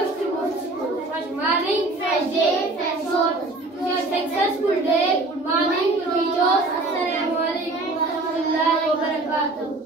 comes to good school. Good morning, fresh day, fresh hope. To your successful day. Good morning to teachers. Assalamu alaikum wa rahmatullahi wa barakatuh.